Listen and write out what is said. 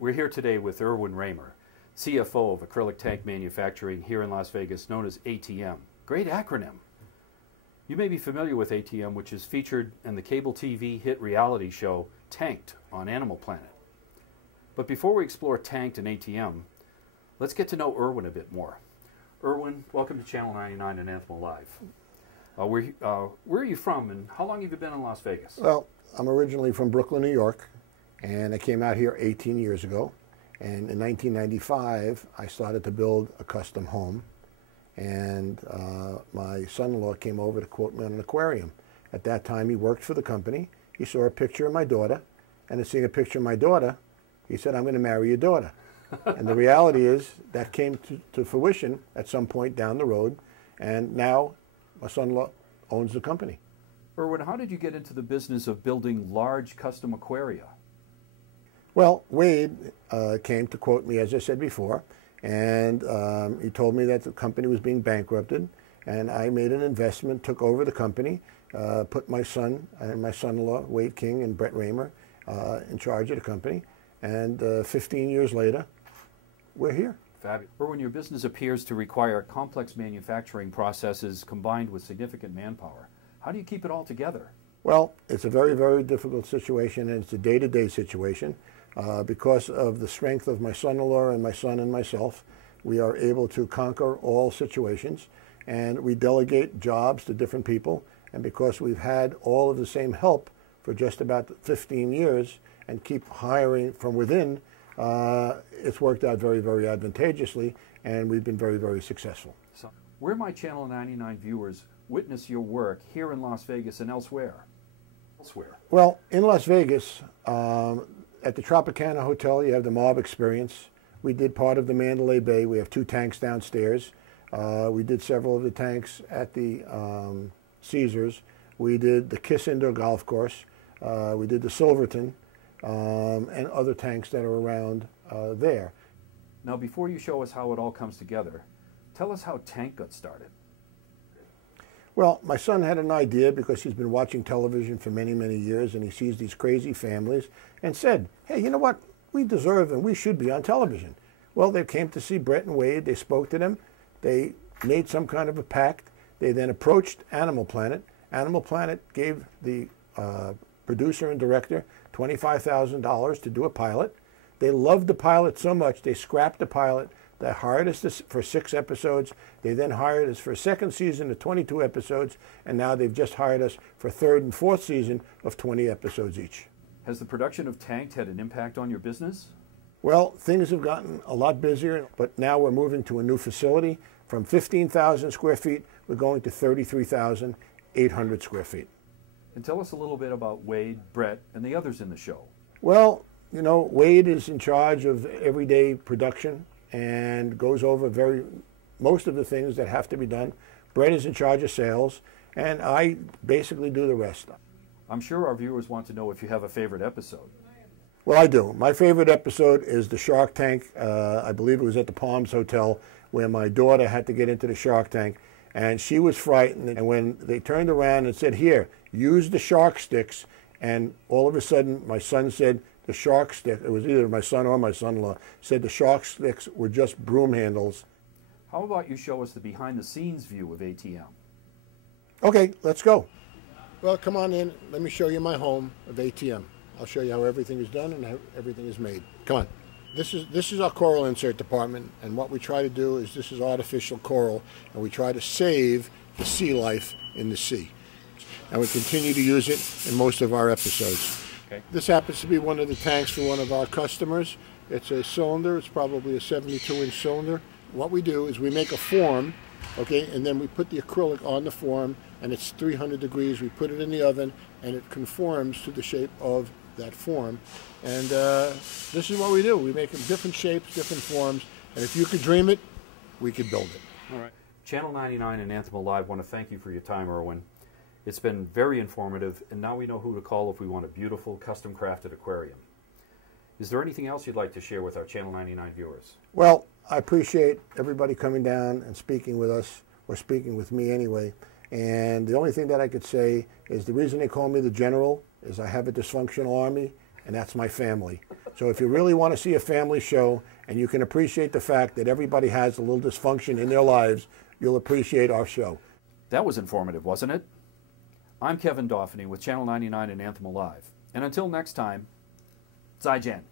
We're here today with Irwin Raymer, CFO of Acrylic Tank Manufacturing here in Las Vegas, known as ATM. Great acronym. You may be familiar with ATM, which is featured in the cable TV hit reality show Tanked on Animal Planet. But before we explore Tanked and ATM, let's get to know Irwin a bit more. Irwin, welcome to Channel 99 and Anthem Live. Where are you from and how long have you been in Las Vegas? Well, I'm originally from Brooklyn, New York, and I came out here 18 years ago. And in 1995, I started to build a custom home. And my son-in-law came over to quote me on an aquarium. At that time, he worked for the company. He saw a picture of my daughter. And in seeing a picture of my daughter, he said, "I'm going to marry your daughter." And the reality is that came to fruition at some point down the road. And now my son-in-law owns the company. Irwin, how did you get into the business of building large custom aquaria? Well, Wade came to quote me, as I said before, and he told me that the company was being bankrupted, and I made an investment, took over the company, put my son and my son-in-law, Wade King and Brett Raymer, in charge of the company, and 15 years later, we're here. Fabulous. Irwin, your business appears to require complex manufacturing processes combined with significant manpower. How do you keep it all together? Well, it's a very, very difficult situation, and it's a day-to-day situation. Because of the strength of my son-in-law and my son and myself, we are able to conquer all situations, and we delegate jobs to different people. And because we've had all of the same help for just about 15 years and keep hiring from within, it's worked out very, very advantageously, and we've been very, very successful. So, where might Channel 99 viewers witness your work here in Las Vegas and elsewhere? Well, in Las Vegas, at the Tropicana Hotel, you have the Mob Experience. We did part of the Mandalay Bay. We have 2 tanks downstairs. We did several of the tanks at the Caesars. We did the Kiss Indoor Golf Course. We did the Silverton and other tanks that are around there. Now, before you show us how it all comes together, tell us how Tank got started. Well, my son had an idea because he's been watching television for many, many years, and he sees these crazy families and said, "Hey, you know what? We deserve and we should be on television." Well, they came to see Brett and Wade. They spoke to them. They made some kind of a pact. They then approached Animal Planet. Animal Planet gave the producer and director $25,000 to do a pilot. They loved the pilot so much, they scrapped the pilot. They hired us for 6 episodes. They then hired us for a second season of 22 episodes, and now they've just hired us for a 3rd and 4th season of 20 episodes each. Has the production of Tanked had an impact on your business? Well, things have gotten a lot busier, but now we're moving to a new facility. From 15,000 square feet, we're going to 33,800 square feet. And tell us a little bit about Wade, Brett, and the others in the show. Well, you know, Wade is in charge of everyday production and goes over most of the things that have to be done. Brett is in charge of sales, and I basically do the rest. I'm sure our viewers want to know if you have a favorite episode. Well, I do. My favorite episode is the Shark Tank. I believe it was at the Palms Hotel, where my daughter had to get into the Shark Tank, and she was frightened. And when they turned around and said, "Here, use the shark sticks," and all of a sudden my son said, the shark stick, it was either my son or my son-in-law, said the shark sticks were just broom handles. How about you show us the behind-the-scenes view of ATM? Okay, let's go. Well, come on in. Let me show you my home of ATM. I'll show you how everything is done and how everything is made. Come on. This is our coral insert department, and what we try to do is this is artificial coral, and we try to save the sea life in the sea. And we continue to use it in most of our episodes. Okay. This happens to be one of the tanks for one of our customers. It's a cylinder. It's probably a 72-inch cylinder. What we do is we make a form, okay, and then we put the acrylic on the form, and it's 300 degrees. We put it in the oven, and it conforms to the shape of that form. And this is what we do. We make them different shapes, different forms, and if you could dream it, we could build it. All right. Channel 99 and Anthem Live want to thank you for your time, Irwin. It's been very informative, and now we know who to call if we want a beautiful, custom-crafted aquarium. Is there anything else you'd like to share with our Channel 99 viewers? Well, I appreciate everybody coming down and speaking with us, or speaking with me anyway. And the only thing that I could say is the reason they call me the General is I have a dysfunctional army, and that's my family. So if you really want to see a family show and you can appreciate the fact that everybody has a little dysfunction in their lives, you'll appreciate our show. That was informative, wasn't it? I'm Kevin Dauphiny with Channel 99 and Anthem Alive. And until next time, Zaijian.